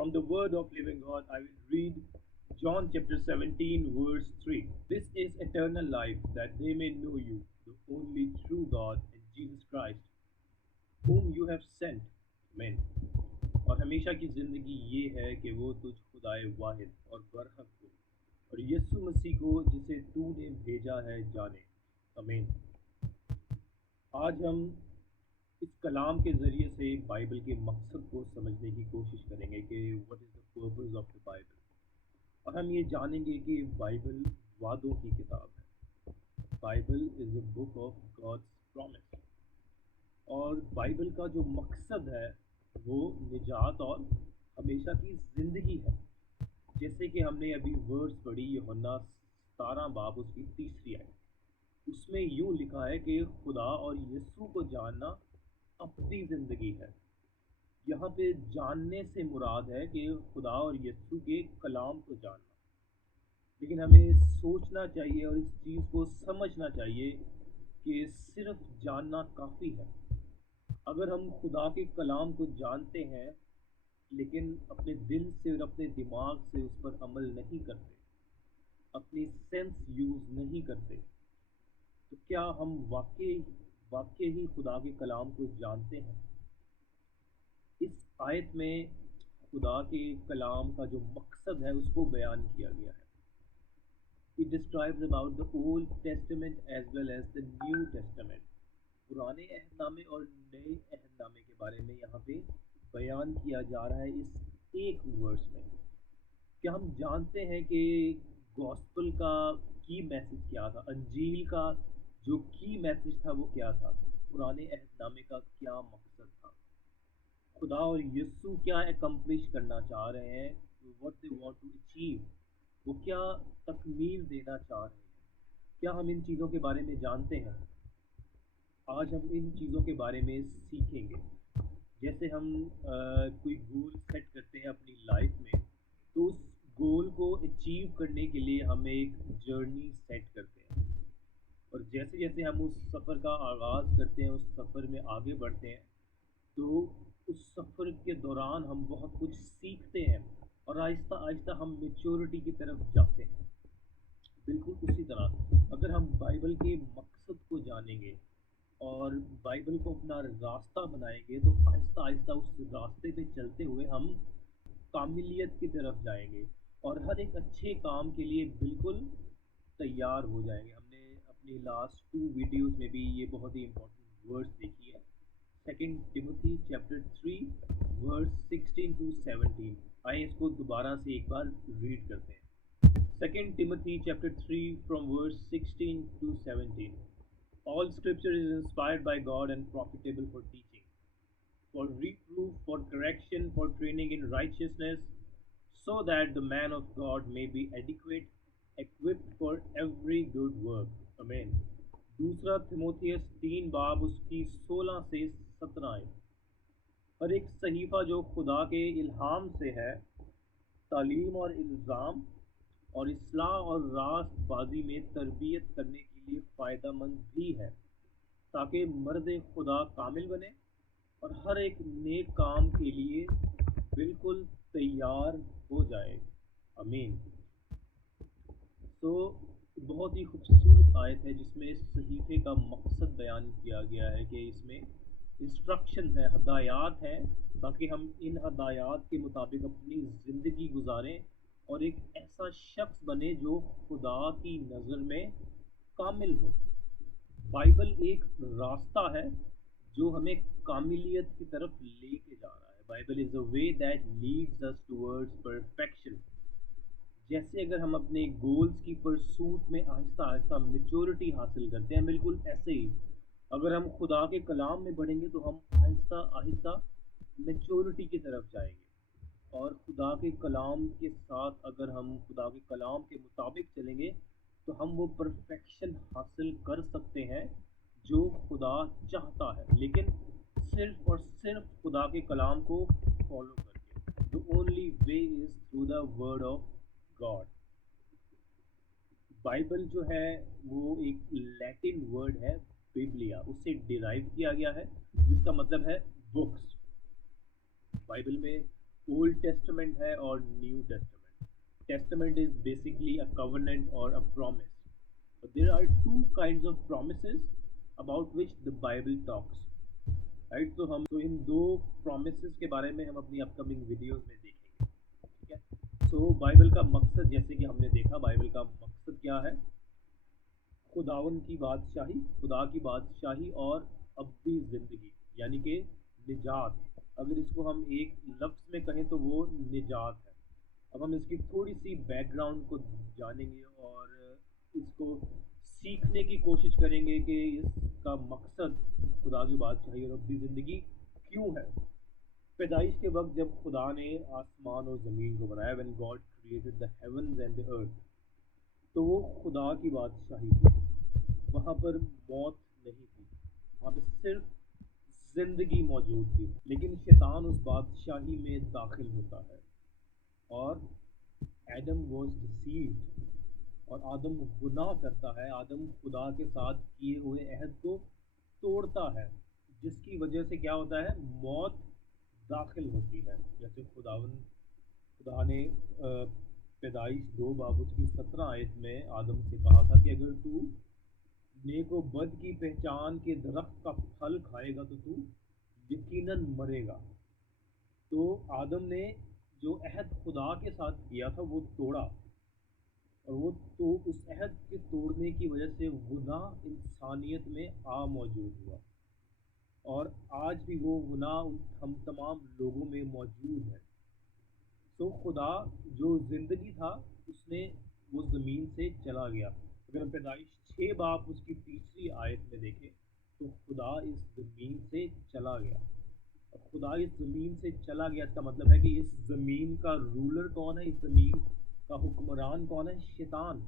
From the word of living God, I will read John chapter 17, verse 3. This is eternal life, that they may know you, the only true God, and Jesus Christ, whom you have sent. Amen. और हमेशा की ज़िंदगी ये है कि वो तुझ खुदाए वाहिद और बरहक को और यीशु मसीह को जिसे तूने भेजा है जाने। आमीन। आज हम इस कलाम के ज़रिए से बाइबल के मकसद को समझने की कोशिश करेंगे कि what is the purpose of the Bible. और हम ये जानेंगे कि बाइबल वादों की किताब है। Bible is a book of God's promise. और बाइबल का जो मकसद है वो निजात और हमेशा की ज़िंदगी है। जैसे कि हमने अभी वर्ड्स पढ़ी यूहन्ना 17 बाब उसकी 3 आयत, उसमें यूँ लिखा है कि खुदा और यीशु को जानना अपनी ज़िंदगी है। यहाँ पे जानने से मुराद है कि खुदा और यीशु के कलाम को जानना। लेकिन हमें सोचना चाहिए और इस चीज़ को समझना चाहिए कि सिर्फ जानना काफ़ी है। अगर हम खुदा के कलाम को जानते हैं लेकिन अपने दिल से और अपने दिमाग से उस पर अमल नहीं करते, अपनी सेंस यूज़ नहीं करते, तो क्या हम वाकई ही खुदा के कलाम को जानते हैं? इस आयत में खुदा के कलाम का जो मकसद है उसको बयान किया गया है। It describes about the Old Testament as well as the New Testament. पुराने अहदनामे और नए अहदनामे के बारे में यहाँ पे बयान किया जा रहा है इस एक वर्स में। क्या हम जानते हैं कि गॉस्पल का की मैसेज क्या था? अंजील का जो की मैसेज था वो क्या था? पुराने अहदनामे का क्या मकसद था? खुदा और यीशु क्या एकम्प्लिश करना चाह रहे हैं? What they want to achieve, वो क्या तकमील देना चाह रहे हैं? क्या हम इन चीज़ों के बारे में जानते हैं? आज हम इन चीज़ों के बारे में सीखेंगे। जैसे हम कोई गोल सेट करते हैं अपनी लाइफ में, तो उस गोल को अचीव करने के लिए हम एक जर्नी सेट करते हैं। और जैसे जैसे हम उस सफ़र का आगाज़ करते हैं, उस सफ़र में आगे बढ़ते हैं, तो उस सफ़र के दौरान हम बहुत कुछ सीखते हैं और आहिस्ता आहिस्ता हम मैच्योरिटी की तरफ जाते हैं। बिल्कुल उसी तरह अगर हम बाइबल के मकसद को जानेंगे और बाइबल को अपना रास्ता बनाएंगे, तो आहिस्ता आहिस्ता उस रास्ते पे चलते हुए हम कामिलियत की तरफ जाएंगे और हर एक अच्छे काम के लिए बिल्कुल तैयार हो जाएंगे। हमने अपनी लास्ट 2 वीडियोस में भी ये बहुत ही इम्पोर्टेंट वर्ड्स देखी है। 2 टिमोथी चैप्टर 3 वर्स 16 to 17। आइए इसको दोबारा से एक बार रीड करते हैं। 2 Timothy chapter 3 from verse 16 to 17. All scripture is inspired by God and profitable for teaching, for reproof, for correction, for training in righteousness, so that the man of God may be adequate, equipped for every good work. Amen. दूसरा थिमोथियस 3 बाब उसकी 16 से 17 है। हर एक सहीफा जो खुदा के इल्हाम से है, तालीम और इल्ज़ाम और इस्लाह और रास्तबाजी में तरबियत करने के लिए फ़ायदेमंद भी है, ताकि मर्द खुदा कामिल बने और हर एक नेक काम के लिए बिल्कुल तैयार हो जाए। आमीन। तो बहुत ही खूबसूरत आयत है जिसमें इस सहीफे का मकसद बयान किया गया है कि इसमें इंस्ट्रक्शन है, हदायत हैं, ताकि हम इन हदायत के मुताबिक अपनी ज़िंदगी गुजारें और एक ऐसा शख्स बने जो खुदा की नज़र में कामिल हो। बाइबल एक रास्ता है जो हमें कामिलियत की तरफ लेके जा रहा है। Bible is a way that leads us towards perfection. जैसे अगर हम अपने गोल्स की परसूट में आहिस्ता आहिस्ता मैच्योरिटी हासिल करते हैं, बिल्कुल ऐसे ही अगर हम खुदा के कलाम में बढ़ेंगे तो हम आहिस्ता आहिस्ता मैच्योरिटी की तरफ जाएंगे। और खुदा के कलाम के साथ अगर हम खुदा के कलाम के मुताबिक चलेंगे तो हम वो परफेक्शन हासिल कर सकते हैं जो खुदा चाहता है, लेकिन सिर्फ और सिर्फ खुदा के कलाम को फॉलो करके। The only way is through the word of God. Bible जो है वो एक लैटिन वर्ड है बिबलिया, उससे डिराइव किया गया है, जिसका मतलब है बुक्स। बाइबल में ओल्ड टेस्टमेंट है और new testament. Testament is basically a covenant or a promise. But there are two kinds of promises about which the Bible talks. Right, तो इन दो promises के बारे में हम अपनी अपकमिंग वीडियोस में देखेंगे. ठीक है. सो बाइबल का मकसद, जैसे कि हमने देखा, बाइबल का मकसद क्या है? खुदावन की बादशाही, खुदा की बादशाही और अब्दी ज़िंदगी, यानी कि निजात. अगर इसको हम एक लफ्ज़ में कहें तो वो निजात है. अब हम इसकी थोड़ी सी बैकग्राउंड को जानेंगे और इसको सीखने की कोशिश करेंगे कि इसका मकसद खुदा की बादशाही और अब्दी ज़िंदगी क्यों है. पैदाइश के वक्त जब खुदा ने आसमान और ज़मीन को बनाया, when God created the heavens and the earth, तो वो खुदा की बादशाही थी. वहाँ पर मौत नहीं थी, वहाँ पर सिर्फ ज़िंदगी मौजूद थी. लेकिन शैतान उस बादशाही में दाखिल होता है और एडम वॉज डिसीव्ड और आदम गुनाह करता है. आदम खुदा के साथ किए हुए अहद को तोड़ता है, जिसकी वजह से क्या होता है? मौत दाखिल होती है. जैसे खुदा ने पैदाइश 2 बाब उसकी 17 आयत में आदम से कहा था कि अगर तू नेक व बद की पहचान के दरख्त का फल खाएगा तो तू यकीनन मरेगा. तो आदम ने जो अहद खुदा के साथ किया था वो तोड़ा, और वो तो उस अहद के तोड़ने की वजह से गुनाह इंसानियत में आ मौजूद हुआ, और आज भी वो गुनाह हम तमाम लोगों में मौजूद है. तो खुदा जो ज़िंदगी था उसने वो ज़मीन से चला गया. अगर हम पैदाइश 6 बाब उसकी तीसरी आयत में देखें तो खुदा इस ज़मीन से चला गया. और खुदा इस ज़मीन से चला गया, इसका मतलब है कि इस ज़मीन का रूलर कौन है? इस ज़मीन का हुक्मरान कौन है? शैतान.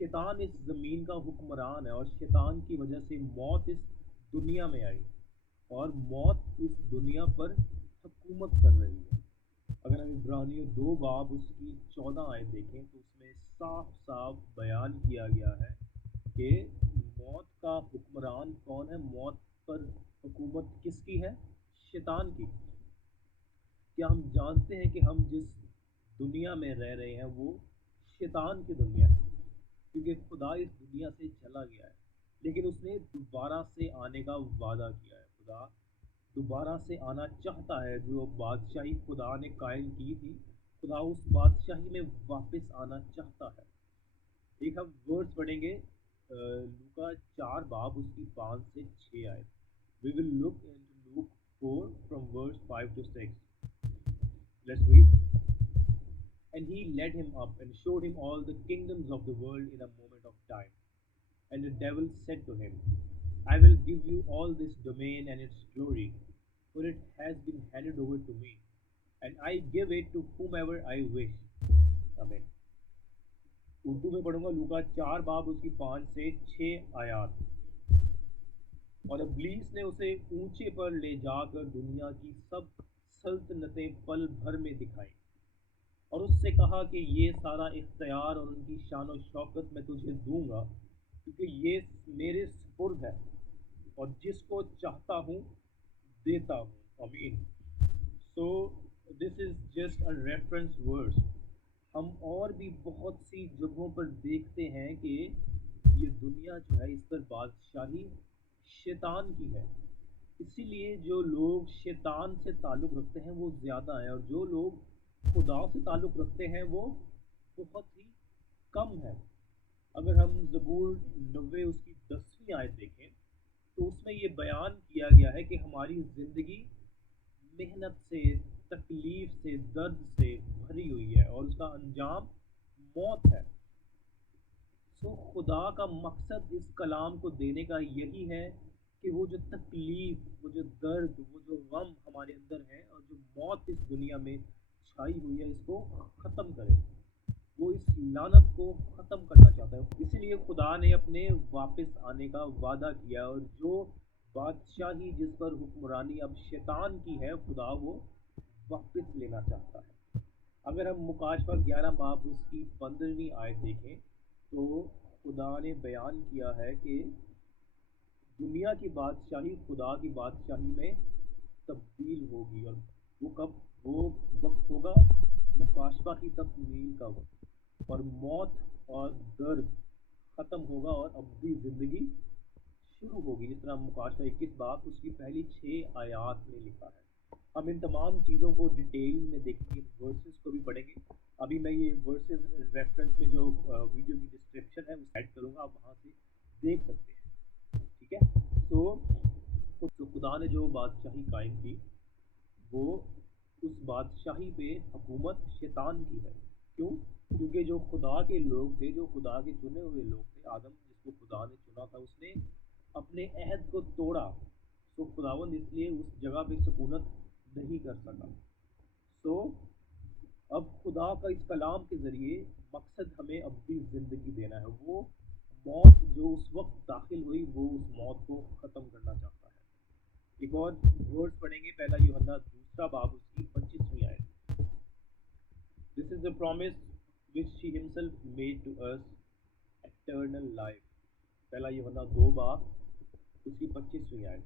शैतान इस ज़मीन का हुक्मरान है, और शैतान की वजह से मौत इस दुनिया में आई, और मौत इस दुनिया पर हुकूमत कर रही है. अगर हम इब्रानियों 2 बाब उसकी 14 आयत देखें तो उसमें साफ साफ बयान किया गया है कि मौत का हुक्मरान कौन है, मौत पर हुकूमत किसकी है? शैतान की. क्या हम जानते हैं कि हम जिस दुनिया में रह रहे हैं वो शैतान की दुनिया है? क्योंकि खुदा इस दुनिया से चला गया है, लेकिन उसने दोबारा से आने का वादा किया है. खुदा दोबारा से आना चाहता है. जो बादशाही खुदा ने कायम की थी, खुदा उस बादशाही में वापस आना चाहता है. एक हम वर्ड्स पढ़ेंगे लूका 4 बाब उसकी 5 से 6 आयत. We will look in Luke 4 from verse 5 to 6. Let's read. And he led him up and showed him all the kingdoms of the world in a moment of time. And the devil said to him, I will give you all this domain and its glory, for it has been handed over to me, and I give it to whomever I wish. Amen. Urdu में पढ़ूंगा लूका 4 बाब उसकी 5 से 6 आयात. और इब्लीस ने उसे ऊंचे पर ले जाकर दुनिया की सब सल्तनतें पल भर में दिखाई, और उससे कहा कि ये सारा इख्तियार और उनकी शान और शौकत मैं तुझे दूंगा, क्योंकि ये मेरे सुपुर्द है, और जिसको चाहता हूँ देता हूँ. आमीन. So this is just a reference verse. हम और भी बहुत सी जगहों पर देखते हैं कि ये दुनिया जो है इस पर बादशाही शैतान की है. इसीलिए जो लोग शैतान से ताल्लुक़ रखते हैं वो ज़्यादा हैं, और जो लोग खुदा से ताल्लुक़ रखते हैं वो बहुत ही कम है. अगर हम ज़बूर 90 उसकी 10वीं आयत देखें तो उसमें ये बयान किया गया है कि हमारी ज़िंदगी मेहनत से, तकलीफ़ से, दर्द से भरी हुई है, और उसका अंजाम मौत है. सो खुदा का मकसद इस कलाम को देने का यही है कि वो जो तकलीफ़, वो जो दर्द, वो जो गम हमारे अंदर है, और जो मौत इस दुनिया में छाई हुई है, इसको ख़त्म करे. वो इस लानत को ख़त्म करना चाहता है. इसीलिए खुदा ने अपने वापस आने का वादा किया, और जो बादशाही जिस पर हुक्मरानी अब शैतान की है, खुदा वो वापस लेना चाहता है. अगर हम मुकाशवा 11 बाब उसकी 15वीं आयत देखें तो खुदा ने बयान किया है कि दुनिया की बादशाही खुदा की बादशाही में तब्दील होगी, और वो कब وہ وقت ہوگا مکاشفہ کی تکمیل کا وقت، اور موت اور درد ختم ہوگا اور ابدی زندگی شروع ہوگی، جس طرح مکاشفہ 21 باب اس کی پہلی 6 آیات میں لکھا ہے۔ ہم ان تمام چیزوں کو ڈیٹیل میں دیکھیں گے، ورسز کو بھی پڑھیں گے۔ ابھی میں یہ ورسز ریفرنس میں جو ویڈیو کی ڈسکرپشن ہے وہ ایڈ کروں گا، آپ وہاں سے دیکھ سکتے ہیں، ٹھیک ہے۔ تو خدا نے جو بادشاہی قائم کی، وہ اس بادشاہی پہ حکومت شیطان کی ہے۔ کیوں؟ کیونکہ جو خدا کے لوگ تھے، جو خدا کے چنے ہوئے لوگ تھے، آدم جس کو خدا نے چنا تھا، اس نے اپنے عہد کو توڑا، تو خداوند اس لیے اس جگہ پہ سکونت نہیں کر سکا۔ تو اب خدا کا اس کلام کے ذریعے مقصد ہمیں ابدی زندگی دینا ہے۔ وہ موت جو اس وقت داخل ہوئی، وہ اس موت کو ختم کرنا چاہتا ہے۔ ایک اور ورڈ پڑھیں گے، پہلا یوحنا 2 باب اس کی 25ویں آیت۔ This is the promise which he himself made to us, eternal life۔ پہلا یوحنا 2 باب اس کی 25ویں آیت،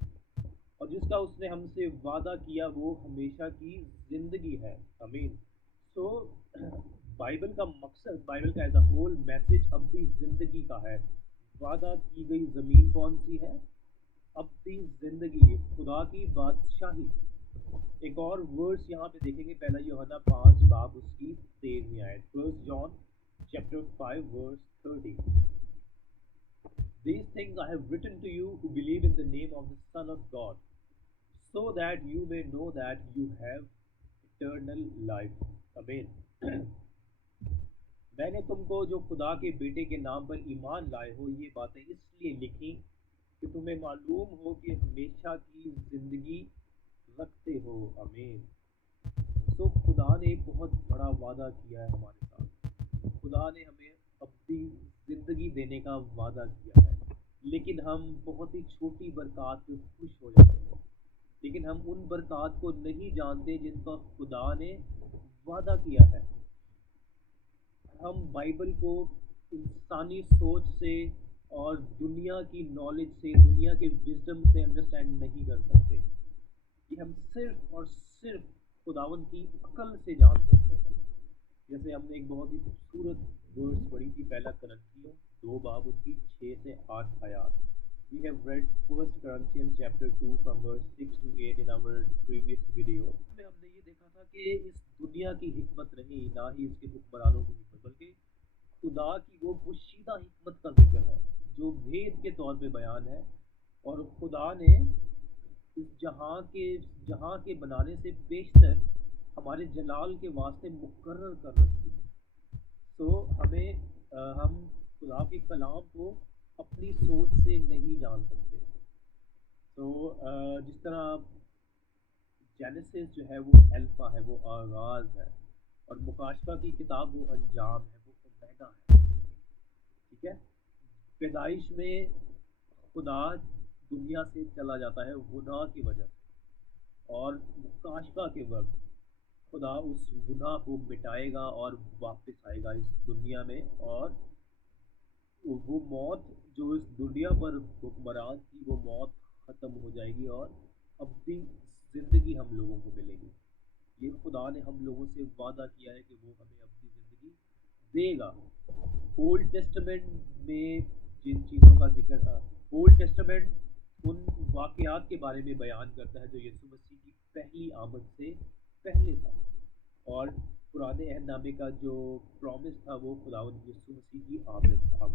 اور جس کا اس نے ہم سے وعدہ کیا وہ ہمیشہ کی زندگی ہے، آمین۔ سو بائبل کا مقصد، بائبل کا ایز اے ہول میسج ابدی زندگی کا ہے۔ وعدہ کی گئی زمین کون سی ہے؟ اپنی زندگی، خدا کی بادشاہی۔ ایک اور ورس یہاں پہ دیکھیں گے، پہلا یوحنا 5 باب اس کی 13ویں آیت، 1 John chapter 5 verse 30۔ These things I have written to you who believe in the name of the Son of God, so that you may know that you have eternal life۔ آمین۔ میں نے تم کو جو خدا کے بیٹے کے نام پر ایمان لائے ہو یہ باتیں اس لیے لکھی کہ تمہیں معلوم ہو کہ ہمیشہ کی زندگی رکھتے ہو، آمین۔ سو خدا نے ایک بہت بڑا وعدہ کیا ہے ہمارے ساتھ، خدا نے ہمیں اپنی زندگی دینے کا وعدہ کیا ہے، لیکن ہم بہت ہی چھوٹی برکات پہ خوش ہو جاتے ہیں، لیکن ہم ان برکات کو نہیں جانتے جن کا خدا نے وعدہ کیا ہے۔ ہم بائبل کو انسانی سوچ سے اور دنیا کی نالج سے، دنیا کے وزڈم سے انڈرسٹینڈ نہیں کر سکتے، کہ ہم صرف اور صرف خداوند کی عقل سے جان سکتے ہیں۔ جیسے ہم نے ایک بہت ہی خوبصورت ورس پڑھی تھی، پہلا کرنتھیوں 2 باب اس کی 6 سے 8 آیات۔ We have read 1 Corinthians chapter 2 from verse 6 to 8 in our previous video۔ میں ہم نے یہ دیکھا تھا کہ اس دنیا کی حکمت نہیں، نہ ہی اس کے حکمرانوں کی حکمت، بلکہ خدا کی وہ پوشیدہ حکمت کا ذکر ہے جو بھید کے طور پہ بیان ہے، اور خدا نے اس جہاں کے بنانے سے بیشتر ہمارے جلال کے واسطے مقرر کر رکھی ہے۔ تو ہم خدا کے کلام کو اپنی سوچ سے نہیں جان سکتے۔ تو جس طرح جینیسس جو ہے وہ الفا ہے، وہ آغاز ہے، اور مکاشفہ کی کتاب وہ انجام ہے، وہ اومیگا ہے، ٹھیک ہے۔ پیدائش میں خدا دنیا سے چلا جاتا ہے گناہ کی وجہ سے، اور مکاشفہ کے وقت خدا اس گناہ کو مٹائے گا اور واپس آئے گا اس دنیا میں، اور وہ موت جو اس دنیا پر حکمران تھی، وہ موت ختم ہو جائے گی اور ابدی زندگی ہم لوگوں کو ملے گی۔ یہ خدا نے ہم لوگوں سے وعدہ کیا ہے کہ وہ ہمیں اپنی زندگی دے گا۔ اولڈ ٹیسٹمنٹ میں جن چیزوں کا ذکر تھا، اولڈ ٹیسٹمنٹ ان واقعات کے بارے میں بیان کرتا ہے جو یسوع مسیح کی پہلی آمد سے پہلے تھا، اور پرانے عہد نامے کا جو پرومس تھا وہ خداوند یسوع مسیح کی آمد تھا۔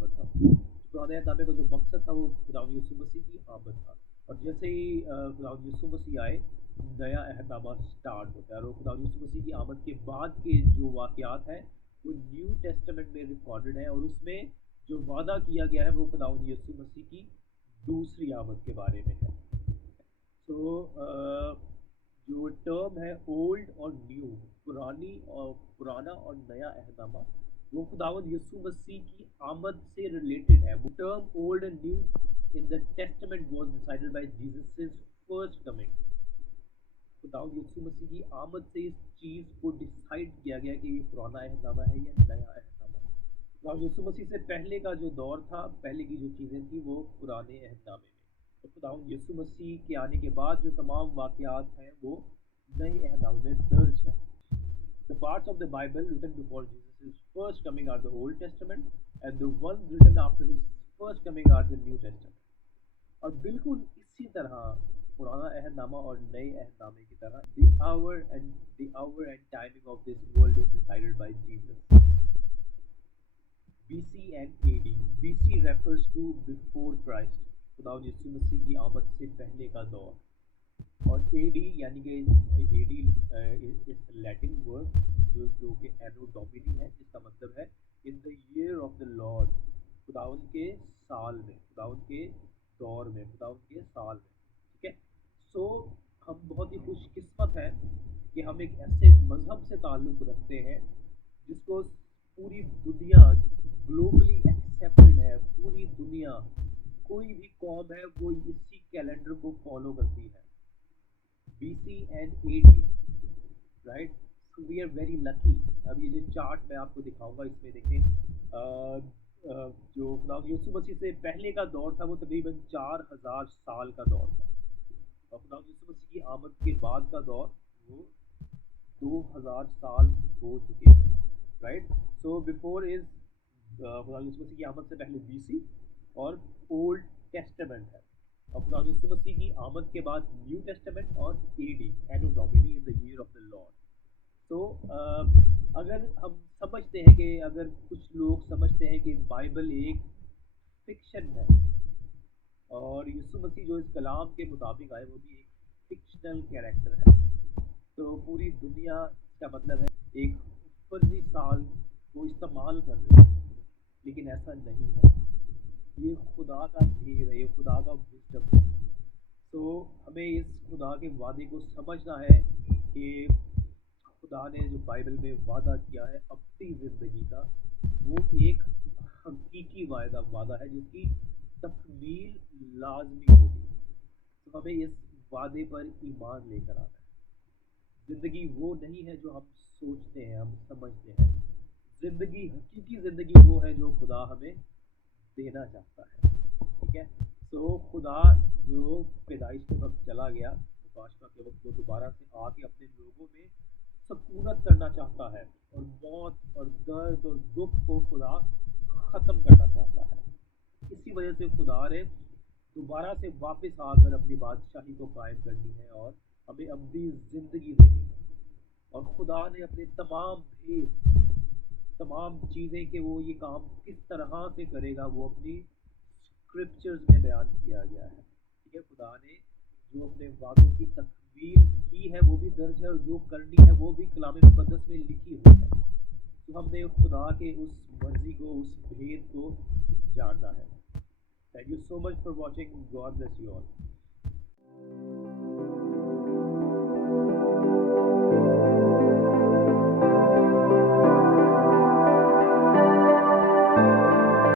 پرانے عہد نامے کا جو مقصد تھا وہ خداوند یسوع مسیح کی آمد تھا، اور جیسے ہی خداوند یسوع مسیح آئے نیا عہد نامہ سٹارٹ ہوتا ہے، اور خداوند یسوع مسیح کی آمد کے بعد کے جو واقعات ہیں وہ نیو ٹیسٹمنٹ میں ریکارڈڈ ہیں، اور اس میں جو وعدہ کیا گیا ہے وہ خداوند یسوع مسیح کی دوسری آمد کے بارے میں ہے۔ تو جو ٹرم ہے اولڈ اور نیو، پرانا اور نیا عہد نامہ، وہ خداوند یسوع مسیح کی آمد سے ریلیٹڈ ہے۔ وہ term old and new in the testament was decided by Jesus first coming. خداوند یسوع مسیح کی آمد سے اس چیز کو ڈیسائیڈ کیا گیا کہ یہ پرانا عہد نامہ ہے یا نیا عہد نامہ۔ خداوند یسوع مسیح سے پہلے کا جو دور تھا، پہلے کی جو چیزیں تھیں وہ پرانے عہد نامے میں، اور خداوند یسوع مسیح کے آنے کے بعد جو تمام واقعات ہیں وہ नए अहद में दर्ज है. The parts of the Bible written before Jesus' first coming are the Old Testament, and the ones written after his first coming are the New Testament. और बिल्कुल इसी तरह पुराना अहदनामा और नए अहदनामे की तरह the hour and timing of this world is decided by Jesus. BC and AD. BC refers to before Christ, खुदा यीशु मसीह की आमद से पहले का दौर. और AD यानी कि AD इस लैटिन वर्ड जो कि एनो डोमिनी है, जिसका मतलब है इन the year of the Lord, खुदावन के साल में, खुदावन के दौर में, खुदावन के साल में. ठीक है. सो हम बहुत ही खुशकिस्मत हैं कि हम एक ऐसे मज़हब से ताल्लुक़ रखते हैं जिसको पूरी दुनिया ग्लोबली एक्सेप्टेड है. पूरी दुनिया, कोई भी कौम है वो इसी कैलेंडर को फॉलो करती है. BC and AD, right. So we are very lucky. अब ये जो चार्ट मैं आपको दिखाऊंगा, इसमें देखें जो खुदा यीशु मसीह से पहले का दौर था वो तकरीबन 4000 साल का दौर था, और खुदा यीशु मसीह की आमद के बाद का दौर वो 2000 साल हो चुके हैं, राइट. सो बिफोर इज खुदा यीशु मसीह की आमद से पहले BC और ओल्ड टेस्टामेंट है, और खुदा यीशु मसीह की आमद के बाद न्यू टेस्टामेंट और AD, Anno Domini, in the year of the Lord. तो अगर हम समझते हैं कि अगर कुछ लोग समझते हैं कि बाइबल एक फिक्शन है और यीशु मसीह जो इस कलाम के मुताबिक आए वो भी एक फिक्शनल कैरेक्टर है, तो पूरी दुनिया, का मतलब है एक फर्जी साल को इस्तेमाल कर रही है, लेकिन ऐसा नहीं है. ये खुदा का धीर है, ये खुदा का विजडम है. तो हमें इस खुदा के वादे को समझना है कि खुदा ने जो बाइबल में वादा किया है अपनी ज़िंदगी का, वो एक हकीकी वादा है जिसकी तकमील लाजमी होगी. तो हमें इस वादे पर ईमान लेकर आना है. ज़िंदगी वो नहीं है जो हम सोचते हैं, हम समझते हैं. ज़िंदगी, हकीकी ज़िंदगी वो है जो खुदा हमें देना चाहता है. ठीक है. तो खुदा जो पैदाइश के वक्त चला गया, मुकाशफा के वक्त, वो दोबारा से आके अपने लोगों में सकूनत करना चाहता है, और मौत और दर्द और दुख को खुदा ख़त्म करना चाहता है. इसी वजह से खुदा ने दोबारा से वापस आकर अपनी बादशाही को कायम करनी है और हमें अपनी ज़िंदगी देनी है. और खुदा ने अपने तमाम भेद, तमाम चीज़ें कि वो ये काम किस तरह से करेगा, वो अपनी स्क्रिप्चर्स में बयान किया गया है. ठीक है. खुदा ने जो अपने वादों की तकमील की है वो भी दर्ज है, और जो करनी है वो भी कलाम मुक़द्दस में लिखी हुई है. तो हमने खुदा के उस मर्जी को, उस भेद को जानना है. Thank you so much for watching. God bless you all.